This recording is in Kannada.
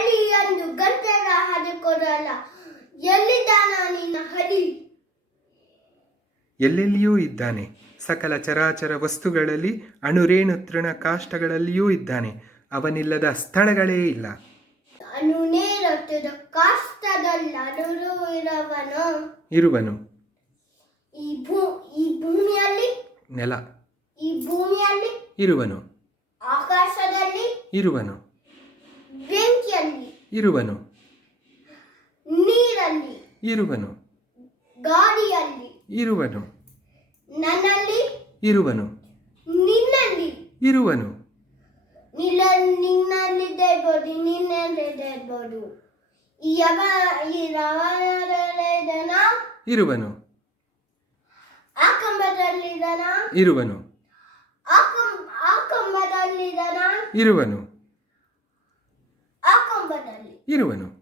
ಎಲ್ಲಿ ಎಂದು ಗಂಟೆಗ ಹಾಗೆ ಕೊಡಲ್ಲ ಎಲ್ಲಿದ್ದಾನ ನಿನ್ನ ಹಳ್ಳಿ ಎಲ್ಲೆಲ್ಲಿಯೂ ಇದ್ದಾನೆ. ಸಕಲ ಚರಾಚರ ವಸ್ತುಗಳಲ್ಲಿ ಅಣುರೇಣು ತೃಣ ಕಾಷ್ಟಗಳಲ್ಲಿಯೂ ಇದ್ದಾನೆ. ಅವನಿಲ್ಲದ ಸ್ಥಳಗಳೇ ಇಲ್ಲ. ಅನು ನೇರತ್ತದ ಕಾಷ್ಟದಲ್ಲಿ ಅಡುರು ಇರವನು. ಇರುವನು. ಈ ಭೂ ಈ ಭೂಮಿಯಲ್ಲಿ? ನೆಲ. ಈ ಭೂಮಿಯಲ್ಲಿ? ಇರುವನು. ಆಕಾಶದಲ್ಲಿ? ಇರುವನು. ಇರುವನು. ನೀರಲ್ಲಿ. ಇರುವನು. ಗಾಡಿಯಲ್ಲಿ. ಇರುವನು. ನನ್ನಲ್ಲಿ. ಇರುವನು. ನಿನ್ನಲ್ಲಿ. ಇರುವನು. ನಿಲ್ಲ ನಿನ್ನಲ್ಲಿ ಇರ್ಬೋದು ನಿನ್ನಲ್ಲಿದೆ ಇರ್ಬೋದು ಯವ ಈ ರವರದನ ಇರುವನು. ಆ ಕಂಬದಲ್ಲಿದನ ಇರುವನು. ಆ ಕಂಬ ಆ ಕಂಬದಲ್ಲಿದನ ಇರುವನು. ಆ ಕಂಬದಲ್ಲಿ ಇರುವನು